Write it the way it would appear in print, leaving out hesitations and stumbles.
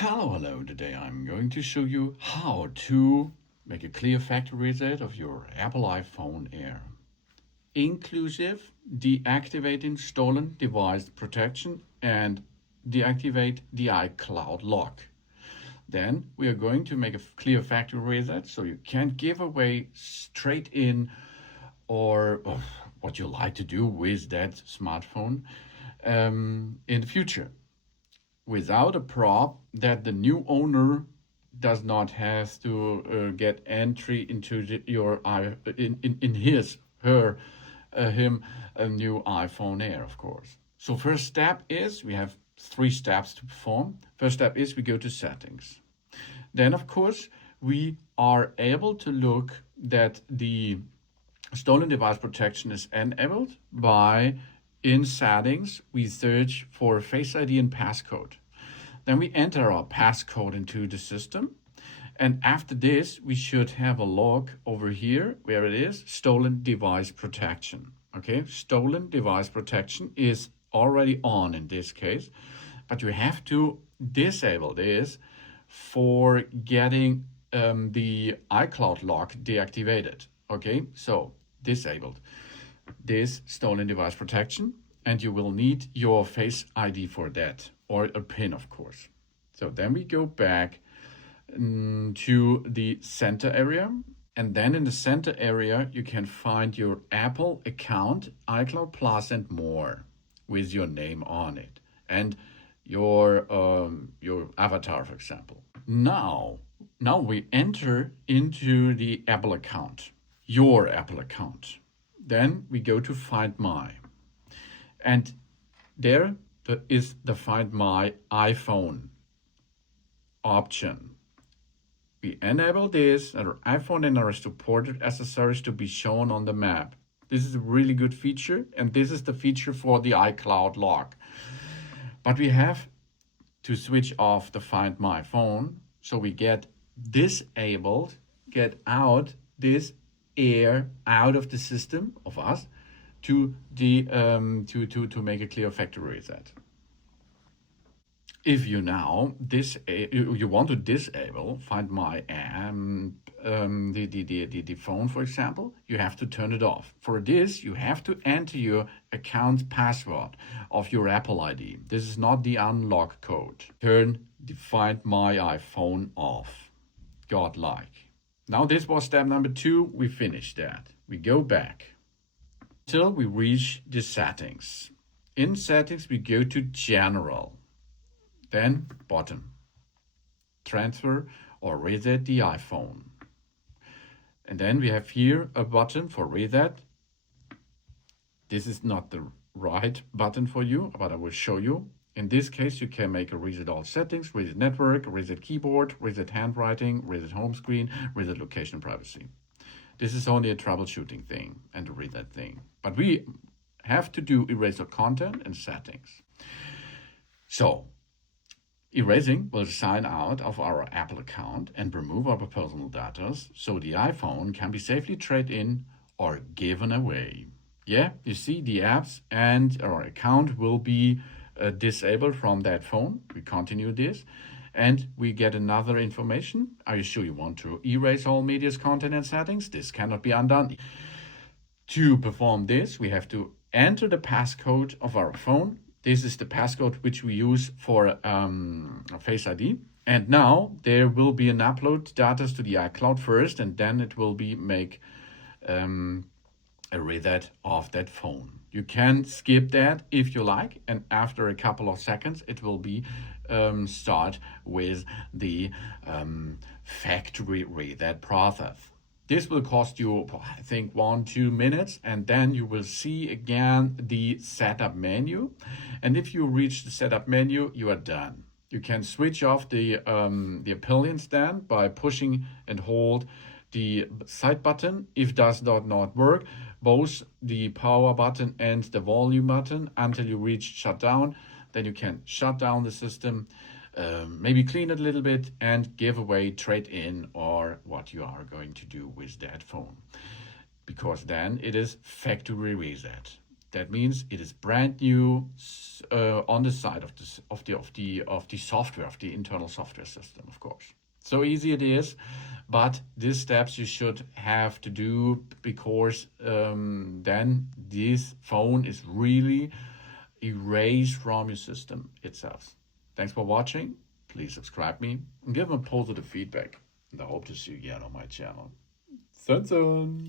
Hello. Today I'm going to show you how to make a clear factory reset of your Apple iPhone Air. Inclusive deactivating stolen device protection and deactivate the iCloud lock. Then we are going to make a clear factory reset so you can't give away straight in or what you like to do with that smartphone in the future, without a prop that the new owner does not have to get entry into your in his her him a new iPhone Air, of course. So first step is we have three steps to perform. First step is we go to settings. Then of course we are able to look that the stolen device protection is enabled by, in settings, we search for Face ID and passcode. Then we enter our passcode into the system. And after this, we should have a log over here where it is stolen device protection. Okay, stolen device protection is already on in this case, but you have to disable this for getting the iCloud lock deactivated. Okay, so disabled this stolen device protection, and you will need your Face ID for that, or a PIN, of course. So then we go back to the center area, and then in the center area you can find your Apple account, iCloud Plus, and more with your name on it and your avatar, for example. Now we enter into the Apple account, your Apple account. Then we go to Find My, and there is the Find My iPhone option. We enable this, and our iPhone and our supported accessories to be shown on the map. This is a really good feature, and this is the feature for the iCloud lock. But we have to switch off the Find My phone, so we get disabled, get out this Air out of the system of us to the to make a clear factory reset. If you now you want to disable Find My the phone, for example, you have to turn it off. For this, you have to enter your account password of your Apple ID. This is not the unlock code. Turn the Find My iPhone off. Godlike. Now this was step number 2. We finished that. We go back until we reach the settings. In settings, we go to General. Then bottom. Transfer or reset the iPhone. And then we have here a button for reset. This is not the right button for you, but I will show you. In this case, you can make a reset all settings, reset network, reset keyboard, reset handwriting, reset home screen, reset location and privacy. This is only a troubleshooting thing and a reset thing. But we have to do erase all content and settings. So, erasing will sign out of our Apple account and remove our personal data so the iPhone can be safely traded in or given away. Yeah, you see the apps and our account will be disabled from that phone. We continue this and we get another information. Are you sure you want to erase all media's content and settings? This cannot be undone. To perform this, we have to enter the passcode of our phone. This is the passcode which we use for Face ID. And now there will be an upload data to the iCloud first, and then it will be make a reset of that phone. You can skip that if you like, and after a couple of seconds it will be start with the factory reset process. This will cost you, I think, 1-2 minutes, and then you will see again the setup menu. And if you reach the setup menu, you are done. You can switch off the Apple stand by pushing and hold the side button. If does not work, both the power button and the volume button until you reach shutdown. Then you can shut down the system, maybe clean it a little bit and give away, trade in, or what you are going to do with that phone. Because then it is factory reset. That means it is brand new on the side of the software, of the internal software system, of course. So easy it is, but these steps you should have to do, because then this phone is really erased from your system itself. Thanks for watching. Please subscribe me and give me positive feedback. And I hope to see you again on my channel. Then.